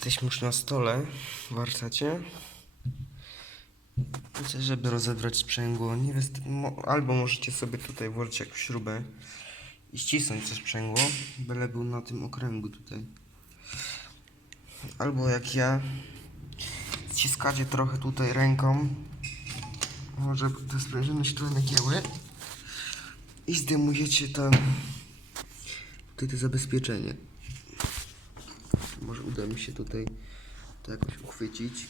Jesteśmy już na stole w warsztacie. Myślę, żeby rozebrać sprzęgło. Nie albo możecie sobie tutaj włożyć jakąś śrubę i ścisnąć to sprzęgło, byle był na tym okręgu tutaj. Albo jak ja, ściskacie trochę tutaj ręką, może te sprężyny się trochę nagięły i zdejmujecie tam tutaj to zabezpieczenie. Może uda mi się tutaj to jakoś uchwycić.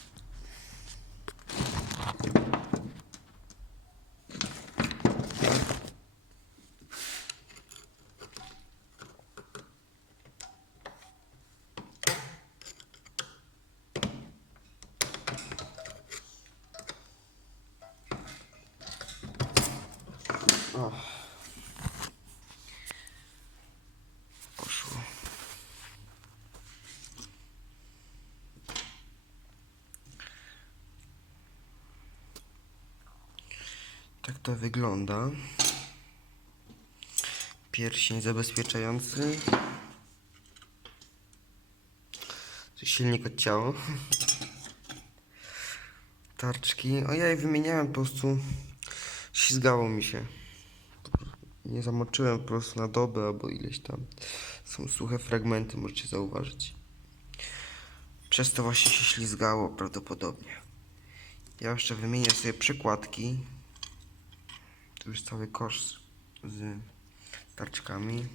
O. Poszło. Tak to wygląda. Pierścień zabezpieczający. Silnik od ciała. Tarczki. O ja je wymieniałem po prostu. Ślizgało mi się. Nie zamoczyłem po prostu na dobę albo ileś tam. Są suche fragmenty, możecie zauważyć. Przez to właśnie się ślizgało prawdopodobnie. Ja jeszcze wymienię sobie przykładki. Tu już cały kosz z tarczkami.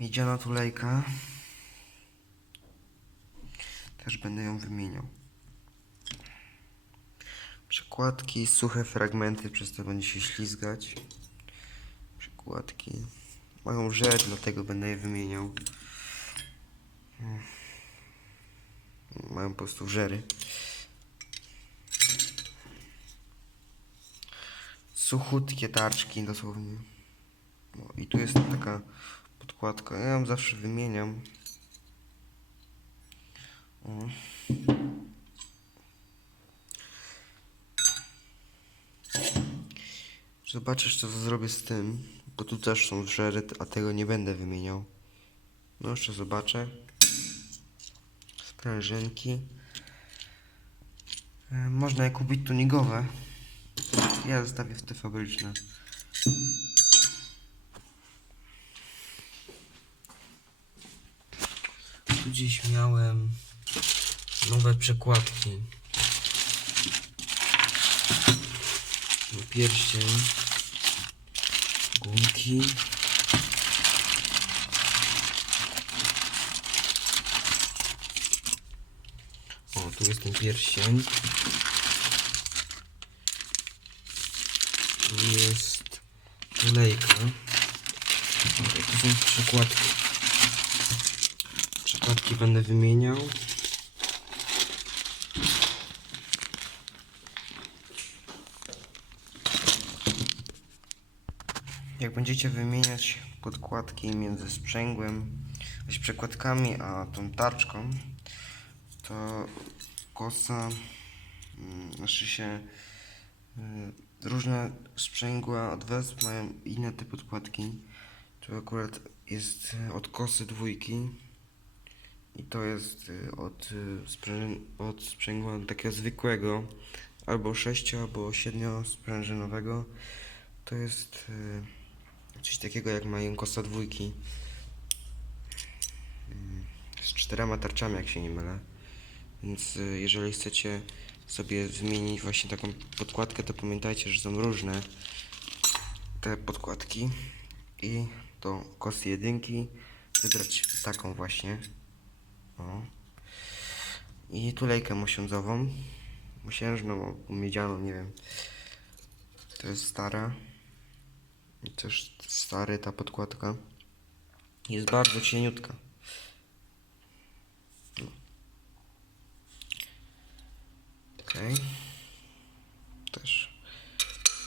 Miedziana tulejka. Też będę ją wymieniał. Przykładki, suche fragmenty, przez to będzie się ślizgać. Przykładki. Mają żel, dlatego będę je wymieniał. Mm. Mają po prostu żery. Suchutkie tarczki dosłownie. No, I tu jest taka podkładka. Ja ją zawsze wymieniam. O. Zobaczysz co zrobię z tym, bo tu też są żery, a tego nie będę wymieniał. No jeszcze zobaczę. Sprężynki. E, Można je kupić tuningowe. Ja zostawię w te fabryczne. Tu gdzieś miałem nowe przekładki. Pierścień. Gumki. O, tu jest ten pierścień. Jest tulejka. Tutaj tu są przekładki. Przekładki będę wymieniał. Jak będziecie wymieniać podkładki między sprzęgłem, z przekładkami a tą tarczką, to kosa, mm, znaczy się y, różne sprzęgła od wesp mają inne te podkładki. Tu akurat jest y, od kosy dwójki i to jest y, od, y, sprzęży, od sprzęgła takiego zwykłego, albo 6 albo 7 sprężynowego. To jest coś takiego jak mają kosa dwójki. Z czterema tarczami, jak się nie mylę. Więc jeżeli chcecie sobie wymienić właśnie taką podkładkę, to pamiętajcie, że są różne te podkładki. I do kosy jedynki wybrać taką właśnie. O. I tulejkę mosiądzową. Mosiężną, miedzianą, nie wiem. To jest stara. Też stary ta podkładka. Jest bardzo cieniutka. Okej. Też.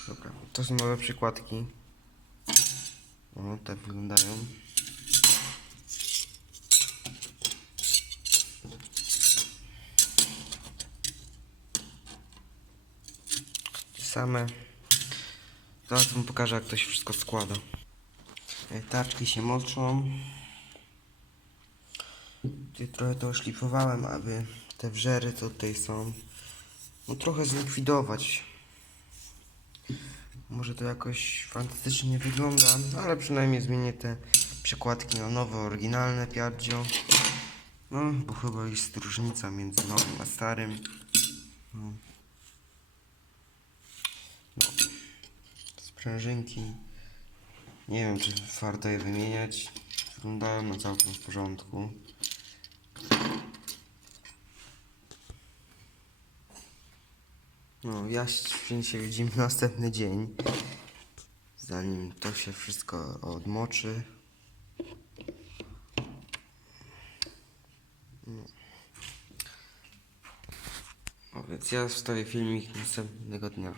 Dobra. To są nowe przykładki. O, tak wyglądają. Te same. Zaraz wam pokażę jak to się wszystko składa. E, Tarczki się moczą. Tutaj trochę to oszlifowałem, aby te wżery, co tutaj są, no trochę zlikwidować. Może to jakoś fantastycznie nie wygląda, ale przynajmniej zmienię te przekładki na nowe, oryginalne Piaggio. No, bo chyba jest różnica między nowym a starym. No. No. Sprężynki. Nie wiem, czy warto je wymieniać. Wyglądają na całkiem w porządku. No, ja się widzimy następny dzień. Zanim to się wszystko odmoczy. No. O, więc ja wstawię filmik następnego dnia.